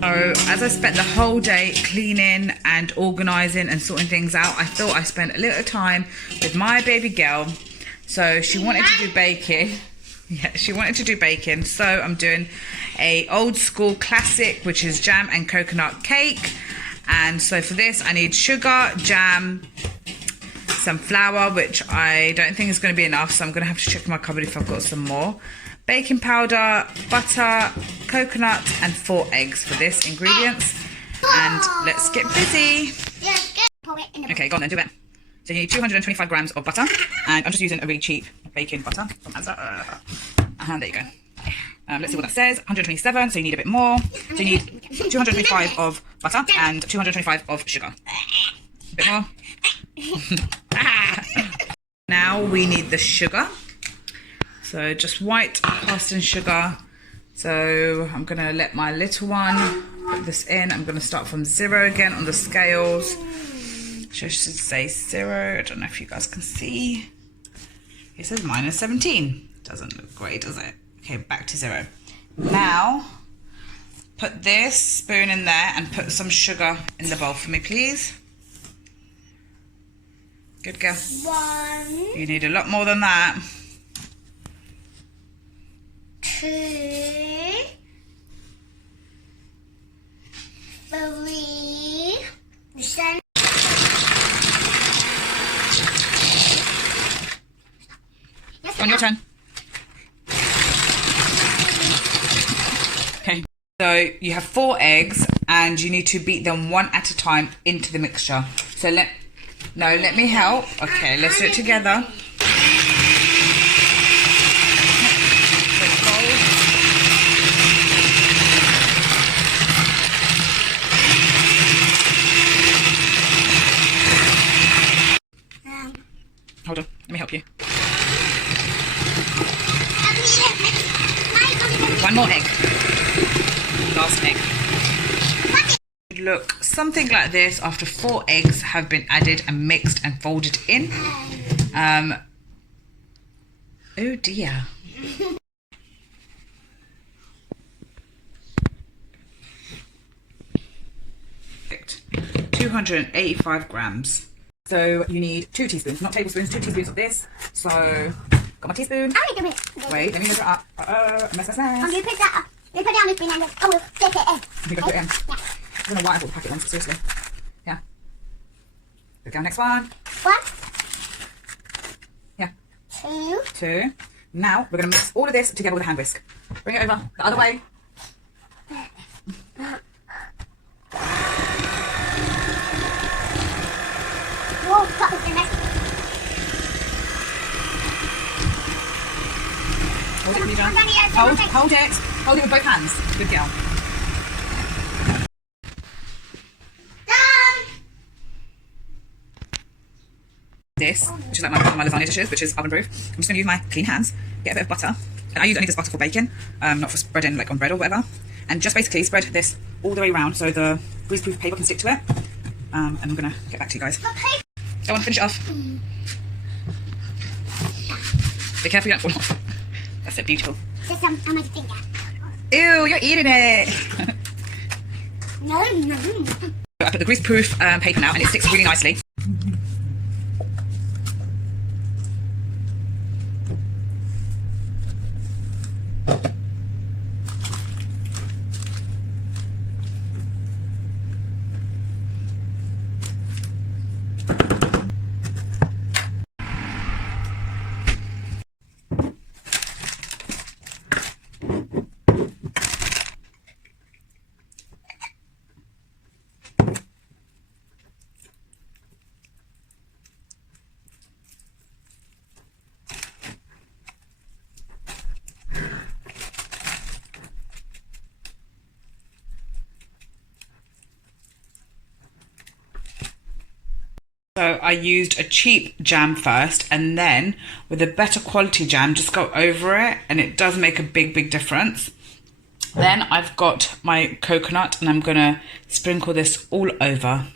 So as I spent the whole day cleaning and organising and sorting things out, I thought I spent a little time with my baby girl. So she wanted to do baking. Yeah, she wanted to do baking. So I'm doing a old school classic, which is jam and coconut cake. And so for this, I need sugar, jam, some flour, which I don't think is going to be enough. So I'm going to have to check my cupboard if I've got some more. Baking powder, butter, coconut, and 4 eggs for this ingredients. And let's get busy. Okay, go on then, do it. So you need 225 grams of butter, and I'm just using a really cheap baking butter from Asda. And there you go. Let's see what that says. 127, so you need a bit more. So you need 225 of butter and 225 of sugar. A bit more. Now we need the sugar. So just white casting sugar. So I'm going to let my little one put this in. I'm going to start from 0 again on the scales. So I should say 0. I don't know if you guys can see. It says minus 17. Doesn't look great, does it? Okay, back to 0. Now, put this spoon in there and put some sugar in the bowl for me, please. Good girl. 1. You need a lot more than that. 2, 3, 7. On your turn. Okay, so you have 4 eggs and you need to beat them one at a time into the mixture. So let me help. Okay, let's do it together. Hold on, let me help you. 1 more egg. Last egg. Look something like this after 4 eggs have been added and mixed and folded in. Oh dear. Perfect. 285 grams. So you need 2 teaspoons, not tablespoons, 2 teaspoons of this. So, got my teaspoon. Wait, let me measure it up. Mess. You put that up. You put down the spoon and then I will stick it in. You got to put it in. Yeah. I don't know why I bought the packet ones, seriously. Yeah. Go next one. 1. Yeah. 2. 2. Now, we're going to mix all of this together with a hand whisk. Bring it over the other way. Whoa, cut with the next. Hold it, Nija. Hold it. Hold it with both hands. Good girl. This, which is like my lasagna dishes, which is oven proof. I'm just going to use my clean hands, get a bit of butter. And I use only this butter for baking, not for spreading like on bread or whatever. And just basically spread this all the way around so the greaseproof paper can stick to it. And I'm going to get back to you guys. Go on, finish it off. Be careful you don't fall off. That's so beautiful. Just on my finger. Ew, you're eating it. No. I put the greaseproof paper now and it sticks really nicely. So I used a cheap jam first, and then with a better quality jam, just go over it, and it does make a big difference. Then I've got my coconut, and I'm gonna sprinkle this all over.